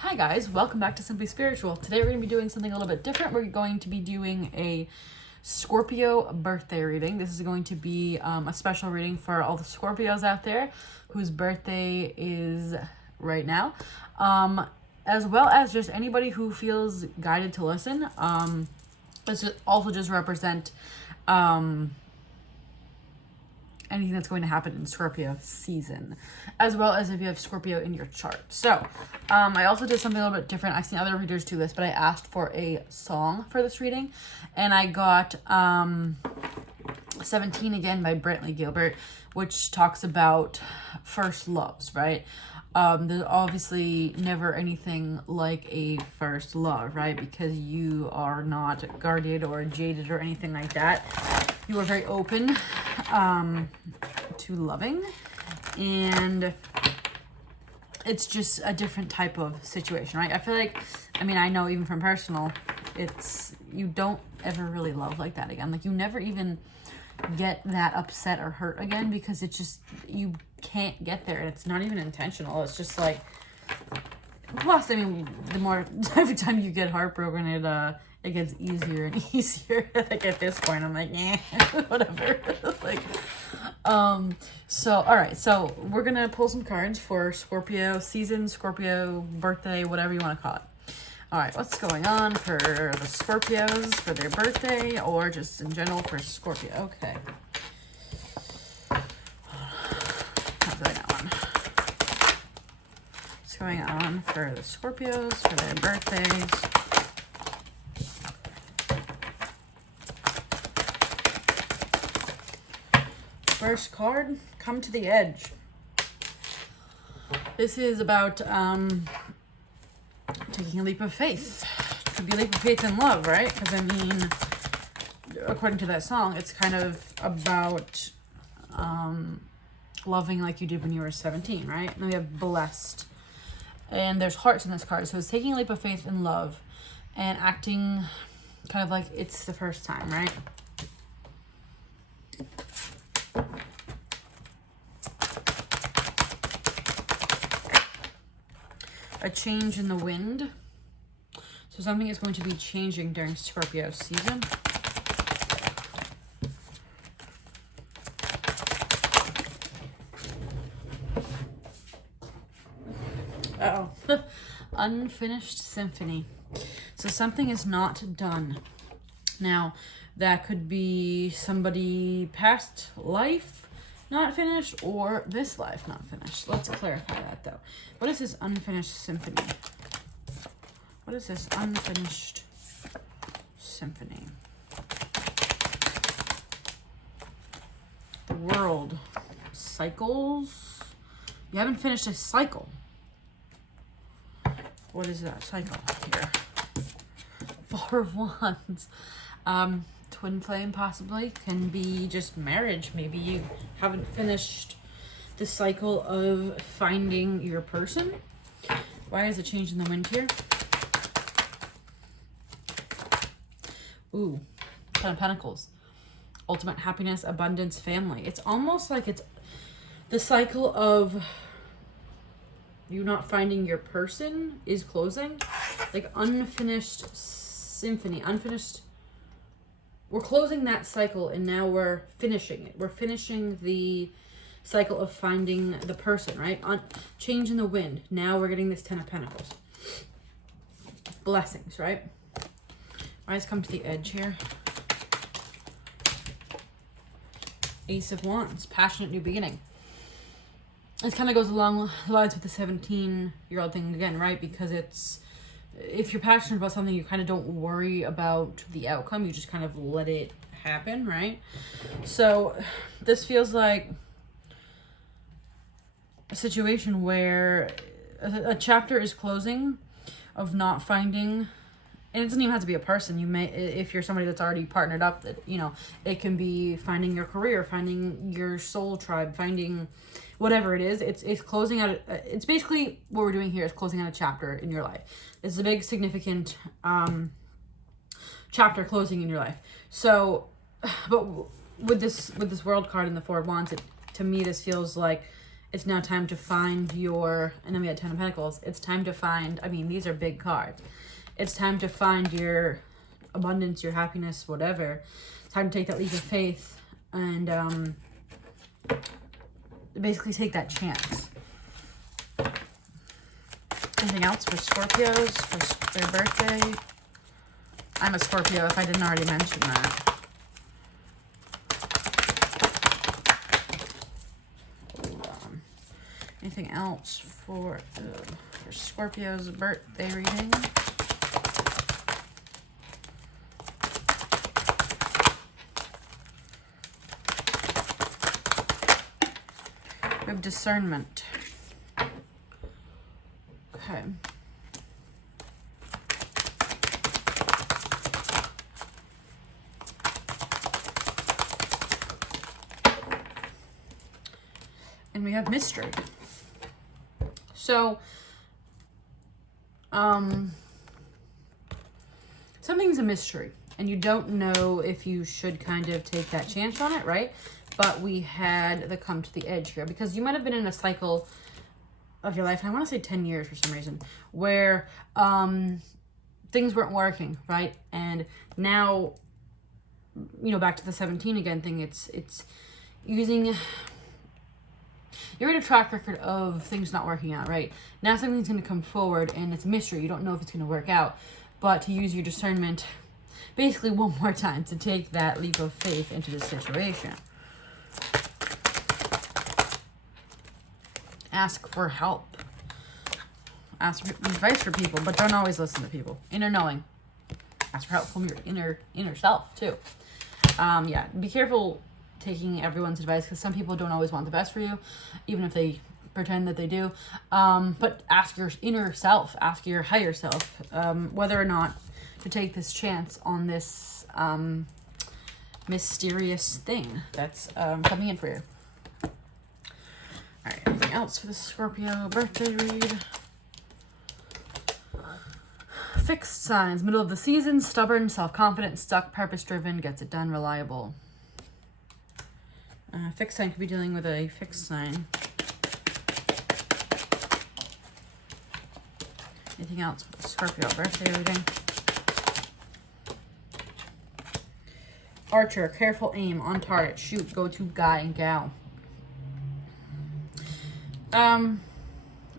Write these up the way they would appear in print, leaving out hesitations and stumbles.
Hi guys, welcome back to Simply Spiritual. Today we're going to be doing something a little bit different. We're going to be doing a Scorpio birthday reading. This is going to be a special reading for all the Scorpios out there whose birthday is right now, as well as just anybody who feels guided to listen. This also just represent anything that's going to happen in Scorpio season, as well as if you have Scorpio in your chart. So I also did something a little bit different. I've seen other readers do this, but I asked for a song for this reading, and I got 17 again by Brantley Gilbert, which talks about first loves, right? There's obviously never anything like a first love, right? Because you are not guarded or jaded or anything like that. You are very open to loving, and it's just a different type of situation, right? I feel like, I know even from personal, you don't ever really love like that again. Like, you never even get that upset or hurt again, because it's just, you can't get there, and it's not even intentional. It's just like, plus, every time you get heartbroken, it gets easier and easier. Like, at this point, I'm like, whatever. So, all right. So we're going to pull some cards for Scorpio season, Scorpio birthday, whatever you want to call it. All right. What's going on for the Scorpios for their birthday, or just in general for Scorpio? Okay. Not doing that one. What's going on for the Scorpios for their birthdays? First card, come to the edge. This is about taking a leap of faith. It could be a leap of faith in love, right? Because according to that song, it's kind of about loving like you did when you were 17, right? And we have blessed. And there's hearts in this card. So it's taking a leap of faith in love and acting kind of like it's the first time, right? A change in the wind. So something is going to be changing during Scorpio season. Uh-oh. Unfinished symphony. So something is not done. Now, that could be somebody past life not finished, or this life not finished. Let's clarify that, though. What is this unfinished symphony? What is this unfinished symphony? The world. Cycles. You haven't finished a cycle. What is that cycle here? Four of Wands. Twinflame possibly. Can be just marriage. Maybe you haven't finished the cycle of finding your person. Why is it changing the wind here? Ooh, Ten of Pentacles. Ultimate happiness, abundance, family. It's almost like it's the cycle of you not finding your person is closing. Like unfinished symphony, unfinished. We're closing that cycle, and now we're finishing it. We're finishing the cycle of finding the person, right? Change in the wind. Now we're getting this Ten of Pentacles. Blessings, right? Why come to the edge here? Ace of Wands. Passionate new beginning. This kind of goes along the lines with the 17-year-old thing again, right? Because it's, if you're passionate about something, you kind of don't worry about the outcome. You just kind of let it happen, right? So this feels like a situation where a chapter is closing of not finding, and it doesn't even have to be a person. You may, if you're somebody that's already partnered up, that, it can be finding your career, finding your soul tribe, finding whatever it is. It's closing out. It's basically what we're doing here is closing out a chapter in your life. It's a big significant chapter closing in your life. So, but with this world card and the Four of Wands, to me this feels like It's now time to find your, and then we had 10 of Pentacles. It's time to find, I mean, these are big cards. It's time to find your abundance, your happiness, whatever. It's time to take that leap of faith and basically take that chance. Anything else for Scorpios for their birthday? I'm a Scorpio, if I didn't already mention that. Hold on. Anything else for Scorpio's birthday reading? We have discernment. Okay. And we have mystery. So, something's a mystery, and you don't know if you should kind of take that chance on it, right? But we had the come to the edge here, because you might have been in a cycle of your life, and I want to say 10 years for some reason, where things weren't working, right? And now, you know, back to the 17 again thing, it's using... You're in a track record of things not working out, right? Now something's going to come forward, and it's a mystery. You don't know if it's going to work out. But to use your discernment, basically one more time, to take that leap of faith into this situation. Ask for help. Ask for advice for people, but don't always listen to people. Inner knowing. Ask for help from your inner self, too. Yeah, be careful taking everyone's advice, because some people don't always want the best for you, even if they pretend that they do. But ask your inner self, ask your higher self, whether or not to take this chance on this mysterious thing that's coming in for you. All right, anything else for the Scorpio birthday read? Fixed signs, middle of the season, stubborn, self-confident, stuck, purpose-driven, gets it done, reliable. Fixed sign could be dealing with a fixed sign. Anything else for the Scorpio birthday reading? Archer, careful aim, on target, shoot, go-to guy and gal.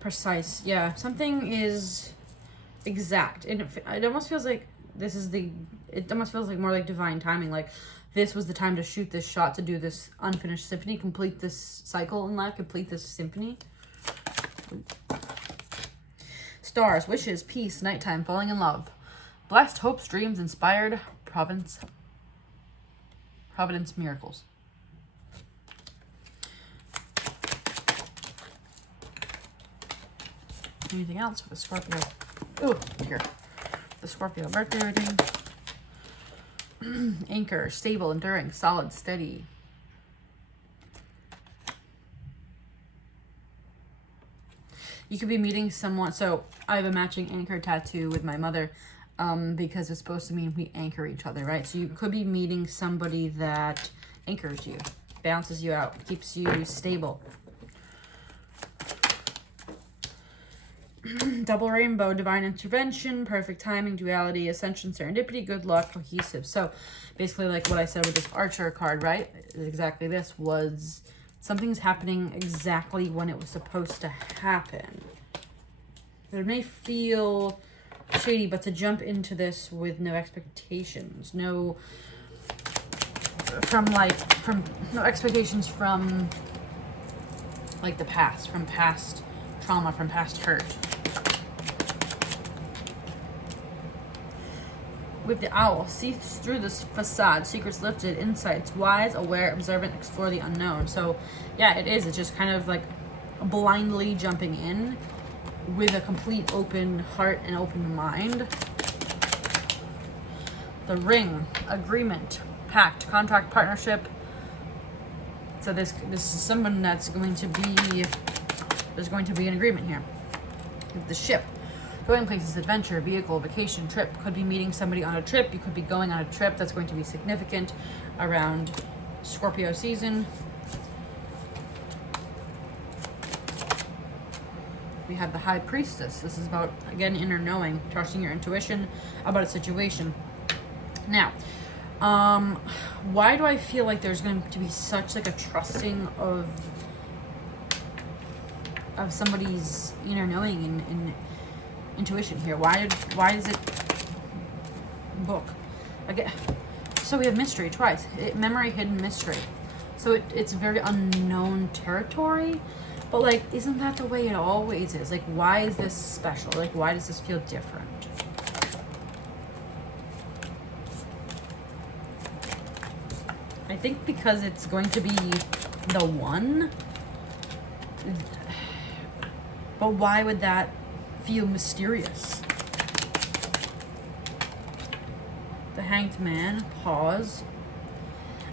Precise, yeah. Something is exact. It almost feels like it almost feels like more like divine timing, like this was the time to shoot this shot, to do this unfinished symphony, complete this cycle in life, complete this symphony. Stars, wishes, peace, nighttime, falling in love. Blessed, hopes, dreams, inspired, providence, miracles. Anything else for the Scorpio? Ooh, here. The Scorpio birthday reading. Anchor, stable, enduring, solid, steady. You could be meeting someone. So I have a matching anchor tattoo with my mother, because it's supposed to mean we anchor each other, right? So you could be meeting somebody that anchors you, balances you out, keeps you stable. Double rainbow, divine intervention, perfect timing, duality, ascension, serendipity, good luck, cohesive. So basically like what I said with this Archer card, right? Is exactly this, was something's happening exactly when it was supposed to happen. It may feel shady, but to jump into this with no expectations, no expectations from like the past, from past trauma, from past hurt. With the owl, see through this facade, secrets lifted, insights, wise, aware, observant, explore the unknown. So yeah, it is. It's just kind of like blindly jumping in with a complete open heart and open mind. The ring, agreement, pact, contract, partnership. So this is someone that's going to be, there's going to be an agreement here. With the ship, going places, adventure, vehicle, vacation, trip. Could be meeting somebody on a trip. You could be going on a trip that's going to be significant around Scorpio season. we have the High Priestess. This is about, again, inner knowing, trusting your intuition about a situation. Now, why do I feel like there's going to be such like a trusting of somebody's inner knowing and intuition here? Why is it book? Again, so we have mystery twice. Memory, hidden, mystery. So it's very unknown territory. But, like, isn't that the way it always is? Like, why is this special? Like, why does this feel different? I think because it's going to be the one. But why would that feel mysterious? The Hanged Man. Pause.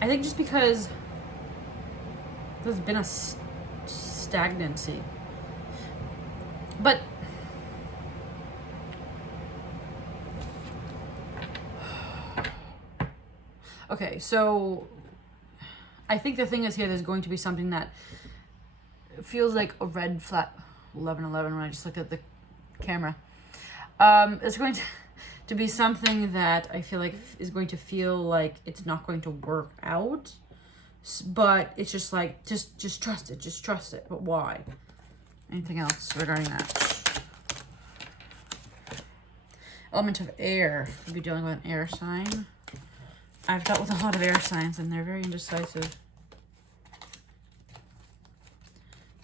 I think just because there's been a stagnancy. But okay, so I think the thing is here, there's going to be something that feels like a red flag. 11:11 when I just look at the camera. It's going to be something that I feel like is going to feel like it's not going to work out. But it's just like, just trust it. Just trust it. But why? Anything else regarding that? Element of air. You'll be dealing with an air sign. I've dealt with a lot of air signs and they're very indecisive.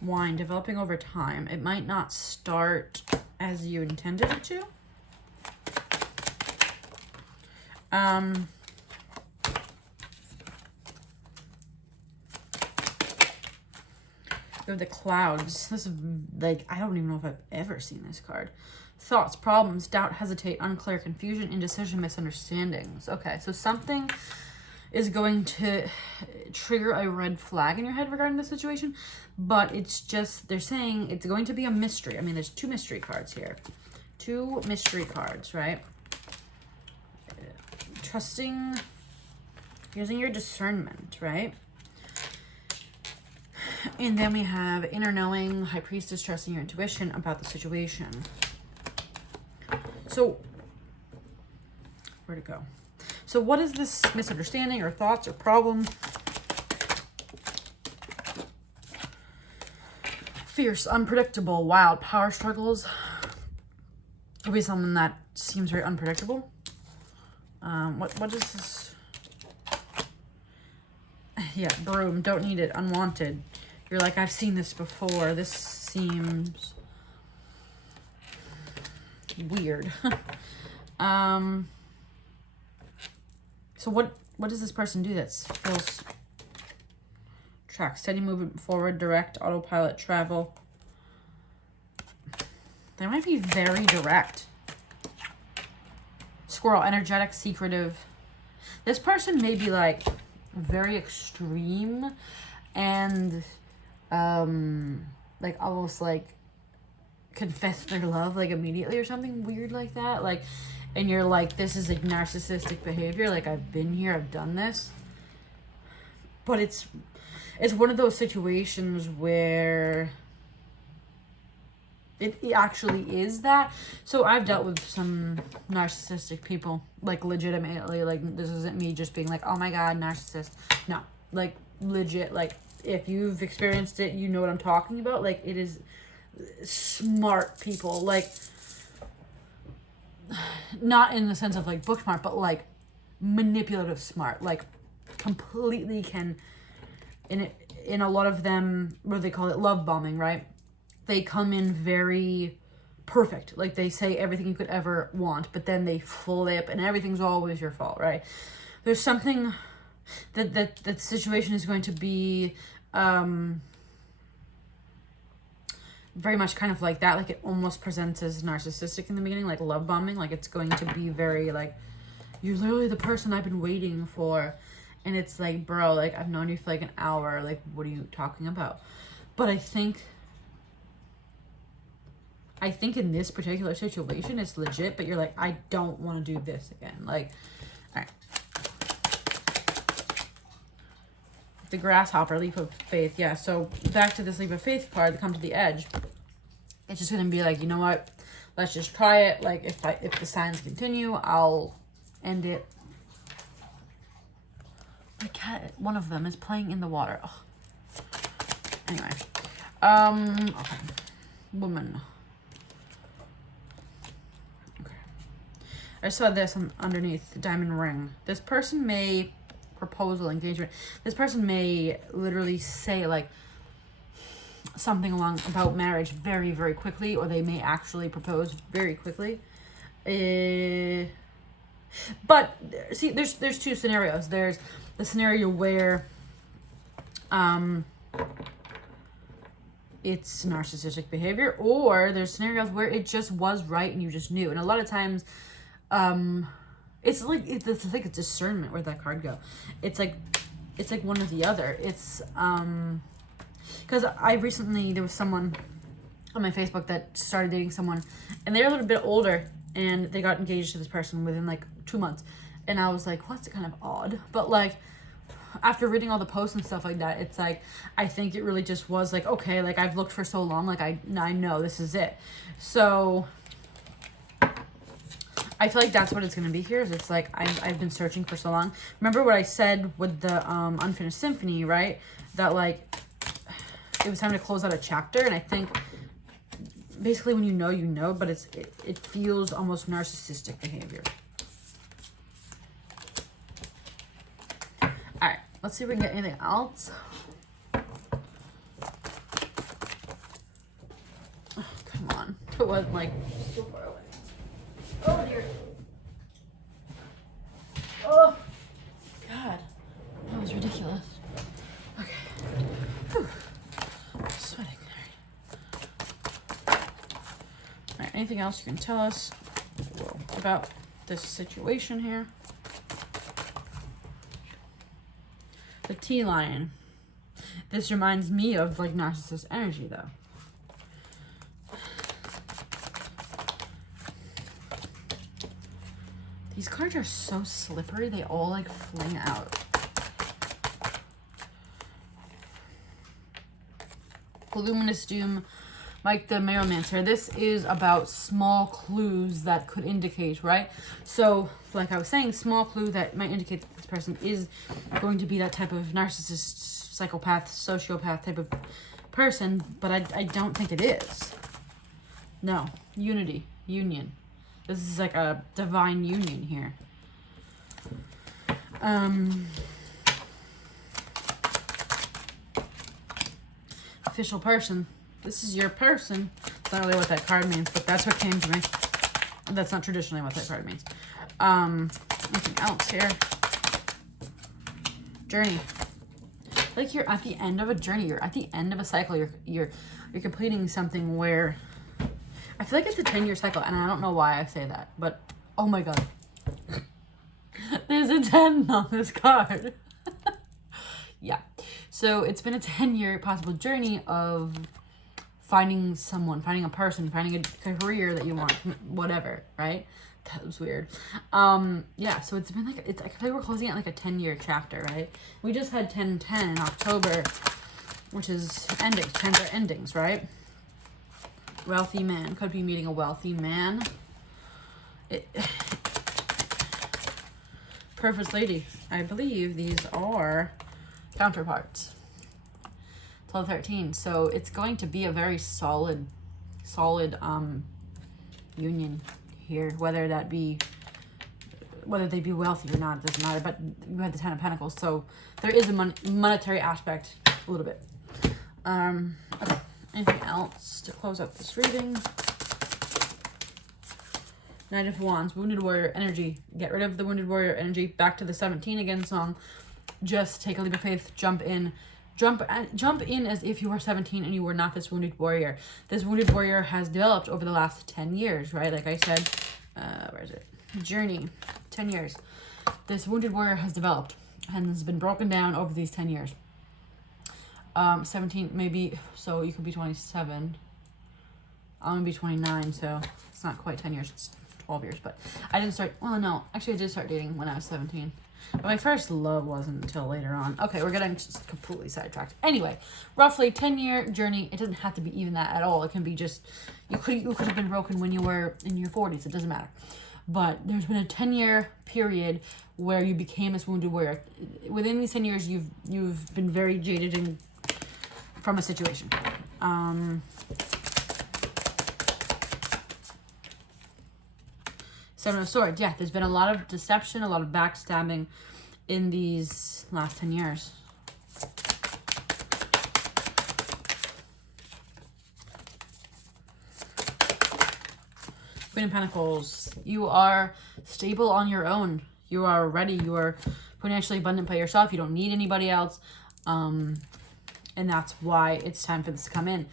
Wine. Developing over time. It might not start as you intended it to. The clouds. This is like, I don't even know if I've ever seen this card. Thoughts, problems, doubt, hesitate, unclear, confusion, indecision, misunderstandings. Okay, so something is going to trigger a red flag in your head regarding the situation, but it's just, they're saying it's going to be a mystery. I mean, there's 2 mystery cards here. 2 mystery cards, right? Trusting, using your discernment, right? And then we have inner knowing, High Priestess, trusting your intuition about the situation. So, where'd it go? So what is this misunderstanding or thoughts or problem? Fierce, unpredictable, wild, power struggles. Could be something that seems very unpredictable. What is this? Yeah, broom, don't need it, unwanted. You're like, I've seen this before. This seems weird. So what does this person do that feels track? Steady movement forward, direct, autopilot, travel. They might be very direct. Squirrel, energetic, secretive. This person may be like very extreme and like almost like confess their love like immediately or something weird like that. Like, and you're like, this is like narcissistic behavior. Like, I've been here, I've done this. But it's one of those situations where it actually is that. So I've dealt with some narcissistic people, like legitimately, like this isn't me just being like, oh my God, narcissist. No, like legit, like if you've experienced it, you know what I'm talking about. Like, it is smart people, like not in the sense of like book smart, but like manipulative smart, like completely can, in a lot of them, what do they call it, love bombing, right? They come in very perfect, like they say everything you could ever want, but then they flip and everything's always your fault, right? There's something that the situation is going to be very much kind of like that. Like, it almost presents as narcissistic in the beginning, like love bombing. Like, it's going to be very like, you're literally the person I've been waiting for. And it's like, bro, like, I've known you for like an hour. Like, what are you talking about? But I think in this particular situation, it's legit, but you're like, I don't want to do this again. Like, all right. The grasshopper, leap of faith. Yeah, so back to this leap of faith card, come to the edge. It's just gonna be like, you know what? Let's just try it. Like if the signs continue, I'll end it. My cat, one of them is playing in the water. Ugh. Anyway, okay. Woman. Okay. I saw this underneath diamond ring. This person may proposal engagement. This person may literally say like something along about marriage very, very quickly, or they may actually propose very quickly. But see, there's two scenarios. There's the scenario where it's narcissistic behavior, or there's scenarios where it just was right and you just knew. And a lot of times it's like a discernment. Where'd that card go? It's like one or the other. It's because there was someone on my Facebook that started dating someone, and they're a little bit older, and they got engaged to this person within like 2 months. And I was like, well, that's kind of odd. But like, after reading all the posts and stuff like that, it's like, I think it really just was like, okay, like I've looked for so long, like I know this is it. So I feel like that's what it's going to be here. Is it's like, I've been searching for so long. Remember what I said with the Unfinished Symphony, right? That like, it was time to close out a chapter. And I think basically when you know, but it feels almost narcissistic behavior. All right, let's see if we can get anything else. Oh, come on. It wasn't like so far away. Oh dear. Oh God, that was ridiculous. Okay. Whew. I'm sweating. All right, anything else you can tell us about this situation here? The tea lion. This reminds me of like narcissist energy though. These cards are so slippery, they all like fling out. Luminous Doom, Mike the Meromancer. This is about small clues that could indicate, right? So, like I was saying, small clue that might indicate that this person is going to be that type of narcissist, psychopath, sociopath type of person, but I don't think it is. No. Unity. Union. This is like a divine union here. Official person. This is your person. It's not really what that card means, but that's what came to me. That's not traditionally what that card means. Anything else here? Journey. Like you're at the end of a journey. You're at the end of a cycle. You're completing something where I feel like it's a 10-year cycle, and I don't know why I say that, but oh my God. There's a 10 on this card. Yeah. So it's been a 10-year possible journey of finding someone, finding a person, finding a career that you want, whatever, right? That was weird. Yeah, so it's been like, I feel like we're closing out like a 10-year chapter, right? We just had 10/10 in October, which is endings. 10s are endings, right? Wealthy man. Could be meeting a wealthy man. Purpose Lady. I believe these are counterparts. 12/13. So it's going to be a very solid union here. Whether they be wealthy or not, it doesn't matter. But you had the 10 of Pentacles, so there is a monetary aspect a little bit. Okay. Anything else to close up this reading? Knight of Wands, Wounded Warrior energy. Get rid of the Wounded Warrior energy. Back to the 17 again song. Just take a leap of faith. Jump in. Jump in as if you were 17 and you were not this Wounded Warrior. This Wounded Warrior has developed over the last 10 years, right? Like I said, where is it? Journey. 10 years. This Wounded Warrior has developed and has been broken down over these 10 years. 17 maybe, so you could be 27. I'm gonna be 29, so it's not quite 10 years, it's 12 years. But I didn't start, well no, actually I did start dating when I was 17. But my first love wasn't until later on. Okay, we're getting just completely sidetracked. Anyway, roughly 10-year journey. It doesn't have to be even that at all. It can be just, you could have been broken when you were in your 40s. It doesn't matter. But there's been a 10-year period where you became this wounded warrior. Within these 10 years, you've been very jaded and from a situation. Seven of Swords. Yeah, there's been a lot of deception, a lot of backstabbing in these last 10 years. Queen of Pentacles. You are stable on your own. You are ready. You are financially abundant by yourself. You don't need anybody else. And that's why it's time for this to come in.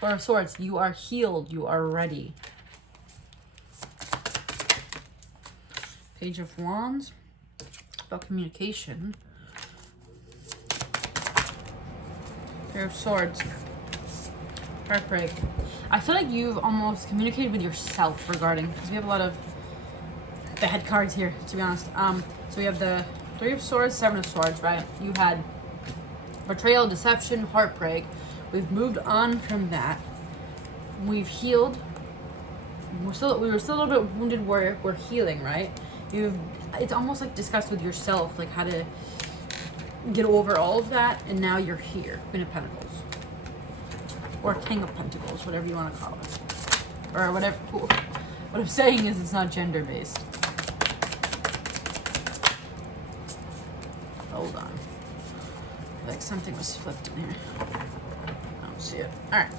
Four of Swords. You are healed. You are ready. Page of Wands. About communication. Pair of Swords. Heartbreak. I feel like you've almost communicated with yourself regarding, because we have a lot of bad cards here, to be honest. So we have the Three of Swords, Seven of Swords, right? You had betrayal, deception, heartbreak. We've moved on from that. We've healed. We were still a little bit wounded warrior. We're healing, right? It's almost like discussed with yourself, like how to get over all of that, and now you're here. Queen of Pentacles. Or King of Pentacles, whatever you want to call it. Or whatever. What I'm saying is it's not gender-based. Hold on. Like something was flipped in here. I don't see it. Alright.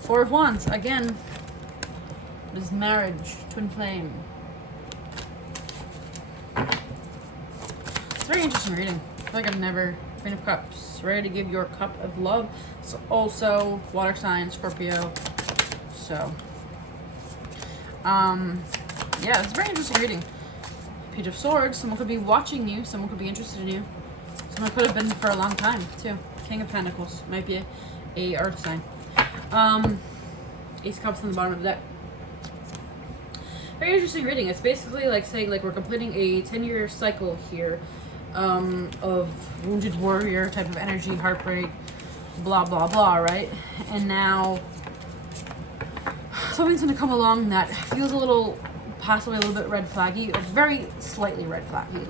Four of Wands. Again, this is marriage. Twin flame. It's a very interesting reading. I feel like I've never... Queen of Cups. Ready to give your cup of love. It's also water sign, Scorpio. So, yeah, it's a very interesting reading. Page of Swords. Someone could be watching you. Someone could be interested in you. Someone could have been for a long time, too. King of Pentacles. Might be a earth sign. Ace of Cups on the bottom of the deck. Very interesting reading. It's basically like saying, like, we're completing a 10-year cycle here of wounded warrior type of energy, heartbreak, blah, blah, blah, right? And now something's going to come along that feels a little, possibly a little bit red flaggy, or very slightly red flaggy.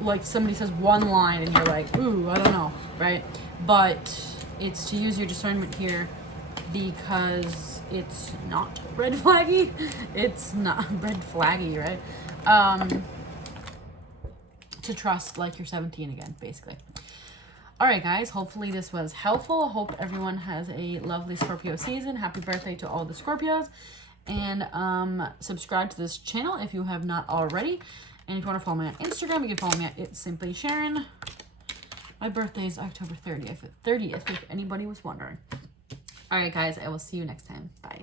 Like somebody says one line and you're like, ooh, I don't know, right? But it's to use your discernment here because it's not red flaggy. It's not red flaggy, right? To trust like you're 17 again, basically. All right, guys, hopefully this was helpful. Hope everyone has a lovely Scorpio season. Happy birthday to all the Scorpios. And subscribe to this channel if you have not already. And if you want to follow me on Instagram, you can follow me at It's Simply Sharon. My birthday is October 30th, if anybody was wondering. All right, guys, I will see you next time. Bye.